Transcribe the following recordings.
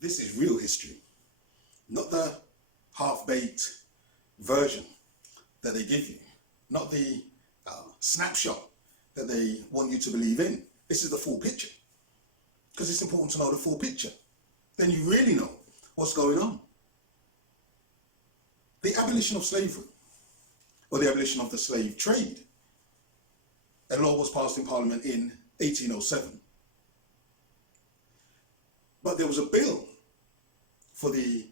This is real history, not the half-baked version that they give you, not the snapshot that they want you to believe in. This is the full picture, because it's important to know the full picture. Then you really know what's going on. The abolition of slavery, or the abolition of the slave trade, a law was passed in Parliament in 1807. But there was a bill for the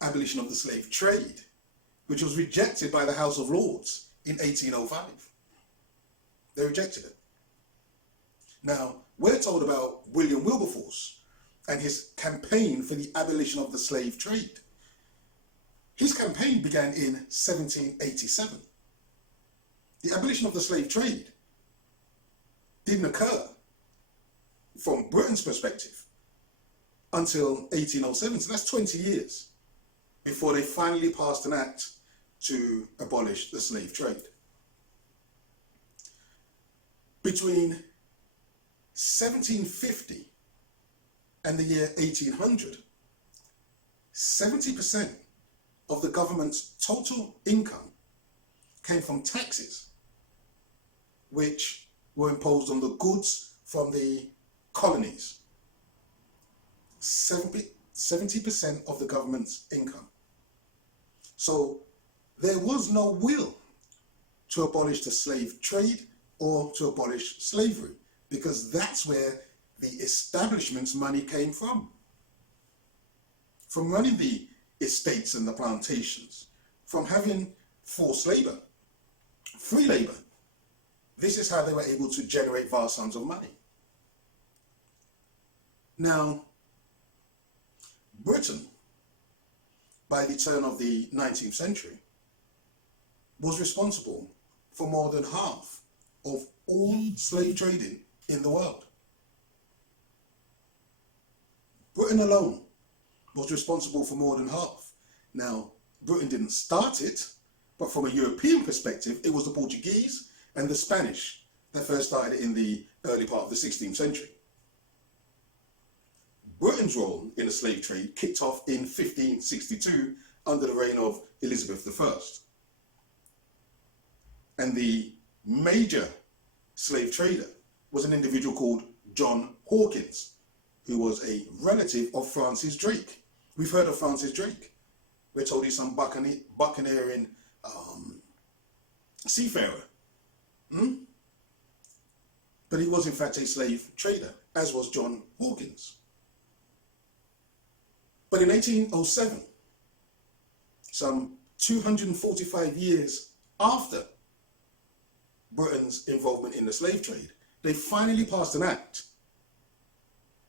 abolition of the slave trade, which was rejected by the House of Lords in 1805. They rejected it. Now, we're told about William Wilberforce and his campaign for the abolition of the slave trade. His campaign began in 1787. The abolition of the slave trade didn't occur, from Britain's perspective, until 1807. So that's 20 years before they finally passed an act to abolish the slave trade. Between 1750 and the year 1800, 70% of the government's total income came from taxes, which were imposed on the goods from the colonies. 70% of the government's income. So there was no will to abolish the slave trade or to abolish slavery, because that's where the establishment's money came from running the estates and the plantations, from having forced labor, free labor. This is how they were able to generate vast sums of money. Now, Britain, by the turn of the 19th century, was responsible for more than half of all slave trading in the world. Britain alone was responsible for more than half. Now, Britain didn't start it, but from a European perspective, it was the Portuguese and the Spanish that first started it in the early part of the 16th century. Britain's role in the slave trade kicked off in 1562 under the reign of Elizabeth I. And the major slave trader was an individual called John Hawkins, who was a relative of Francis Drake. We've heard of Francis Drake. We're told he's some buccaneering seafarer. But he was in fact a slave trader, as was John Hawkins. But in 1807, some 245 years after Britain's involvement in the slave trade, they finally passed an act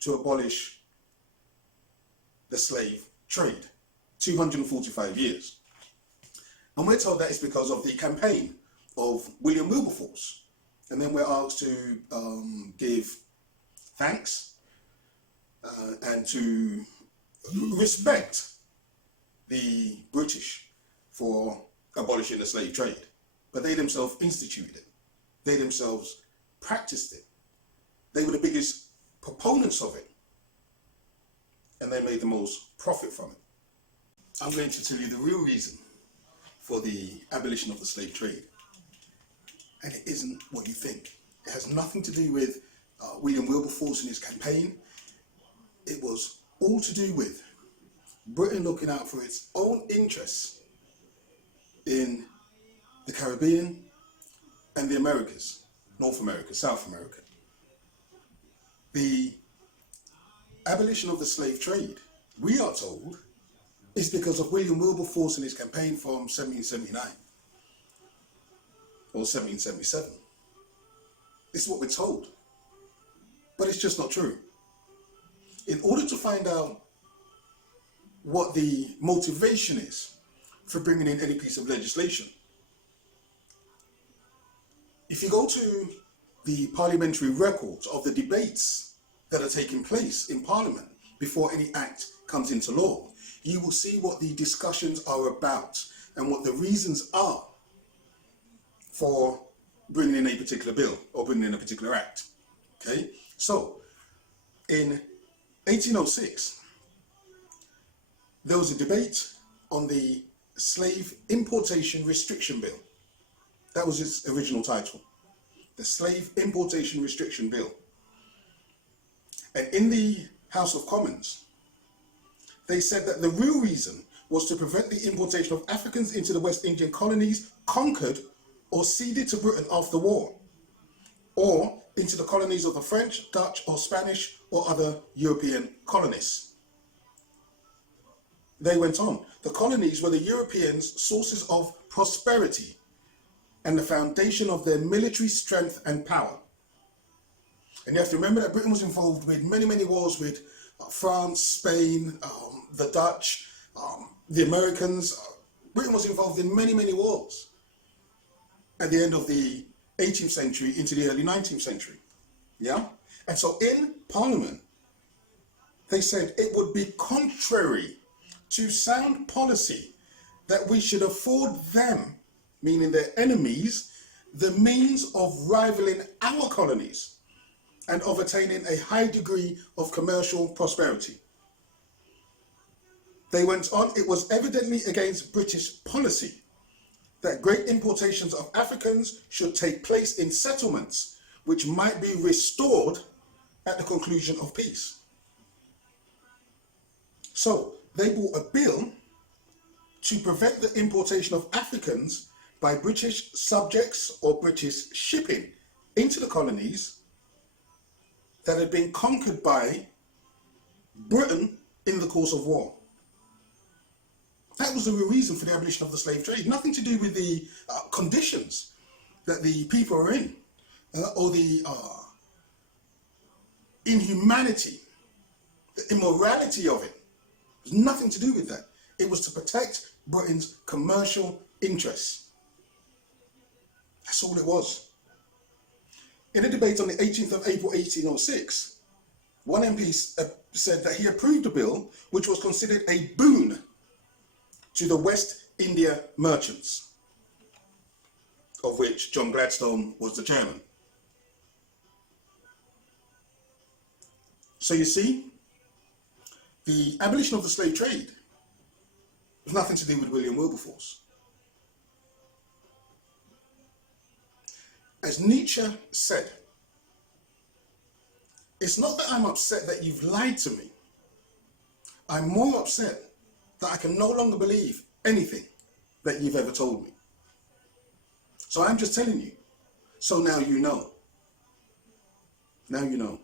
to abolish the slave trade. 245 years. And we're told that it's because of the campaign of William Wilberforce. And then we're asked to give thanks and to respect the British for abolishing the slave trade. But they themselves instituted it. They themselves practiced it. They were the biggest proponents of it. And they made the most profit from it. I'm going to tell you the real reason for the abolition of the slave trade. And it isn't what you think. It has nothing to do with William Wilberforce and his campaign. It was all to do with Britain looking out for its own interests in the Caribbean and the Americas, North America, South America. The abolition of the slave trade, we are told, is because of William Wilberforce and his campaign from 1779 or 1777. This is what we're told. But it's just not true. In order to find out what the motivation is for bringing in any piece of legislation, if you go to the parliamentary records of the debates that are taking place in Parliament before any act comes into law, you will see what the discussions are about and what the reasons are for bringing in a particular bill or bringing in a particular act. Okay, so in 1806, there was a debate on the Slave Importation Restriction Bill. That was its original title, the Slave Importation Restriction Bill. And in the House of Commons, they said that the real reason was to prevent the importation of Africans into the West Indian colonies conquered or ceded to Britain after war, or into the colonies of the French, Dutch, or Spanish, or other European colonists. They went on. The colonies were the Europeans' sources of prosperity and the foundation of their military strength and power. And you have to remember that Britain was involved with many, many wars with France, Spain, the Dutch, the Americans. Britain was involved in many, many wars at the end of the 18th century into the early 19th century. Yeah? And so in Parliament, they said it would be contrary to sound policy that we should afford them, meaning their enemies, the means of rivaling our colonies and of attaining a high degree of commercial prosperity. They went on, it was evidently against British policy that great importations of Africans should take place in settlements which might be restored at the conclusion of peace. So they brought a bill to prevent the importation of Africans by British subjects or British shipping into the colonies that had been conquered by Britain in the course of war. That was the real reason for the abolition of the slave trade. Nothing to do with the conditions that the people are in, or the inhumanity, the immorality of it. There's nothing to do with that. It was to protect Britain's commercial interests. That's all it was. In a debate on the 18th of April 1806, one MP said that he approved a bill which was considered a boon to the West India merchants, of which John Gladstone was the chairman. So you see, the abolition of the slave trade was nothing to do with William Wilberforce. As Nietzsche said, it's not that I'm upset that you've lied to me. I'm more upset that I can no longer believe anything that you've ever told me. So I'm just telling you. So now you know. Now you know.